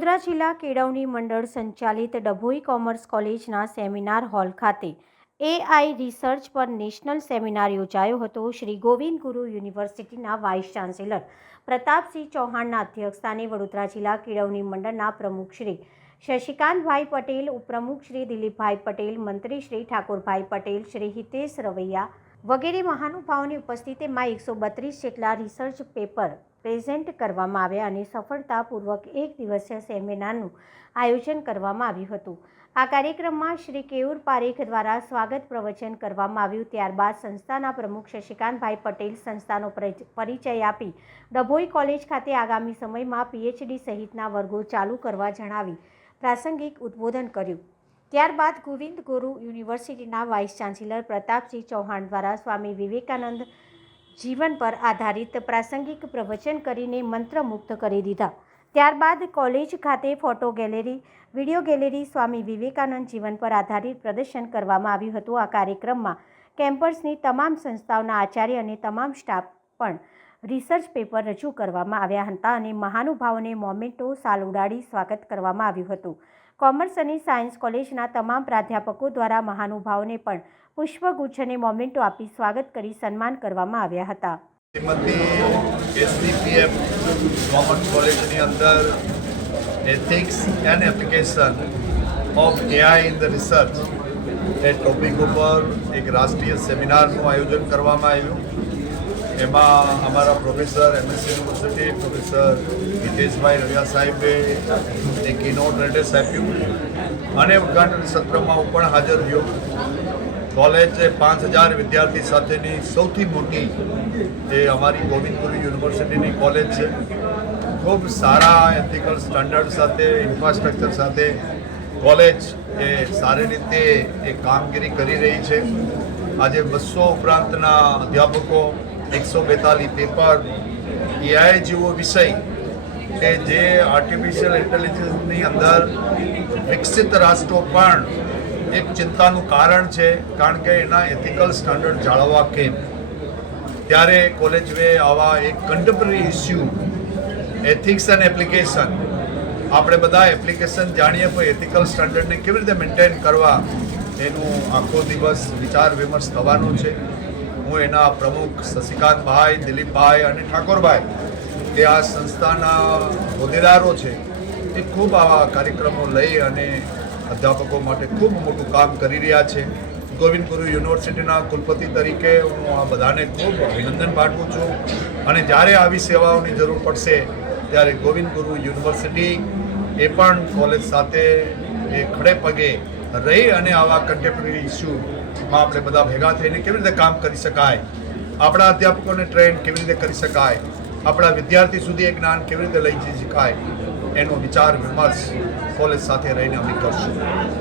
વડોદરા જિલ્લા કેળવણી મંડળ સંચાલિત ડભોઈ કોમર્સ કોલેજના સેમિનાર હોલ ખાતે એઆઈ રિસર્ચ પર નેશનલ સેમિનાર યોજાયો હતો. શ્રી ગોવિંદ ગુરુ યુનિવર્સિટીના વાઇસ ચાન્સેલર પ્રતાપસિંહ ચૌહાણના અધ્યક્ષસ્થાને વડોદરા જિલ્લા કેળવણી મંડળના પ્રમુખ શ્રી શશિકાંતભાઈ પટેલ, ઉપપ્રમુખ શ્રી દિલીપભાઈ પટેલ, મંત્રી શ્રી ઠાકોરભાઈ પટેલ, શ્રી હિતેશ રવૈયા વગેરે મહાનુભાવોની ઉપસ્થિતિમાં એકસો બત્રીસ જેટલા રિસર્ચ પેપર પ્રેઝન્ટ કરવામાં આવ્યા અને સફળતાપૂર્વક એક દિવસીય સેમિનારનું આયોજન કરવામાં આવ્યું હતું. આ કાર્યક્રમમાં શ્રી કેયુર પારેખ દ્વારા સ્વાગત પ્રવચન કરવામાં આવ્યું. ત્યારબાદ સંસ્થાના પ્રમુખ શશિકાંતભાઈ પટેલ સંસ્થાનો પરિચય આપી ડભોઈ કોલેજ ખાતે આગામી સમયમાં પીએચડી સહિતના વર્ગો ચાલુ કરવા જણાવી પ્રાસંગિક ઉદ્બોધન કર્યું. ત્યારબાદ ગોવિંદ ગુરુ યુનિવર્સિટીના વાઇસ ચાન્સેલર પ્રતાપસિંહ ચૌહાણ દ્વારા સ્વામી વિવેકાનંદ જીવન પર આધારિત પ્રાસંગિક પ્રવચન કરીને મંત્રમુગ્ધ કરી દીધા. ત્યારબાદ કોલેજ ખાતે photo gallery, video gallery Swami Vivekananda જીવન પર આધારિત પ્રદર્શન કરવામાં આવ્યું હતું. આ કાર્યક્રમમાં કેમ્પસની તમામ સંસ્થાઓના આચાર્ય અને તમામ સ્ટાફ પણ રિસર્ચ પેપર રજૂ કરવામાં આવ્યા હતા અને મહાનુભાવોને મોમેન્ટો સાલ ઉડાડી સ્વાગત કરવામાં આવ્યું હતું. કોમર્સ અને સાયન્સ કોલેજના તમામ પ્રાધ્યાપકો દ્વારા મહાનુભાવોને પણ પુષ્પગુચ્છ અને મોમેન્ટો આપી સ્વાગત કરી સન્માન કરવામાં આવ્યા હતા. શ્રીમતી એસડીપીએફ ગવર્મેન્ટ કોલેજની અંદર ethics and application of AI in the research A topic ઉપર એક રાષ્ટ્રીય સેમિનારનું આયોજન કરવામાં આવ્યું. એમાં અમારા professor MSc university, professor Hiteshbhai Raviya સાહેબે એક કિનોટ એડ્રેસ આપ્યું. અને ઉદઘાટન સત્રમાં હું પણ હાજર રહ્યો. કોલેજ પાંચ હજાર વિદ્યાર્થી સાથેની સૌથી મોટી એ અમારી ગોવિંદપુરી યુનિવર્સિટીની કોલેજ છે. ખૂબ સારા એથિકલ સ્ટાન્ડર્ડ સાથે ઇન્ફ્રાસ્ટ્રક્ચર સાથે કોલેજ એ સારી રીતે એ કામગીરી કરી રહી છે. આજે બસો ઉપરાંતના અધ્યાપકો, એકસો બેતાલીસ પેપર એઆઈ જેવો વિષય કે જે આર્ટિફિશિયલ ઇન્ટેલિજન્સની અંદર વિકસિત રાષ્ટ્રો પણ એક ચિંતાનું કારણ છે, કારણ કે એના એથિકલ સ્ટાન્ડર્ડ જાળવવા કેમ ત્યારે કોલેજ વે આવા એક contemporary issue ethics and application આપણે બધા એપ્લિકેશન જાણીએ પણ એથિકલ સ્ટાન્ડર્ડને કેવી રીતે મેન્ટેન કરવા, એનું આખો દિવસ વિચાર વિમર્શ થવાનો છે. હું એના પ્રમુખ શશિકાંતભાઈ, દિલીપભાઈ અને ઠાકોરભાઈ તે આ સંસ્થાના હોદ્દેદારો છે, એ ખૂબ આવા કાર્યક્રમો લઈ અને અધ્યાપકો માટે ખૂબ મોટું કામ કરી રહ્યા છે. ગોવિંદ ગુરુ યુનિવર્સિટીના કુલપતિ તરીકે હું આ બધાને ખૂબ અભિનંદન પાઠવું છું. અને જ્યારે આવી સેવાઓની જરૂર પડશે, ત્યારે ગોવિંદ ગુરુ યુનિવર્સિટી એ પણ કોલેજ સાથે એ ખડે પગે રહી અને આવા કન્ટેમ્પરરી ઇસ્યુમાં આપણે બધા ભેગા થઈને કેવી રીતે કામ કરી શકાય? આપણા અધ્યાપકોને ટ્રેન કેવી રીતે કરી શકાય? આપણા વિદ્યાર્થી સુધી એ જ્ઞાન કેવી રીતે લઈ જઈ શકાય? એનો વિચાર વિમર્શ કોલેજ સાથે રહીને અમે કરશું.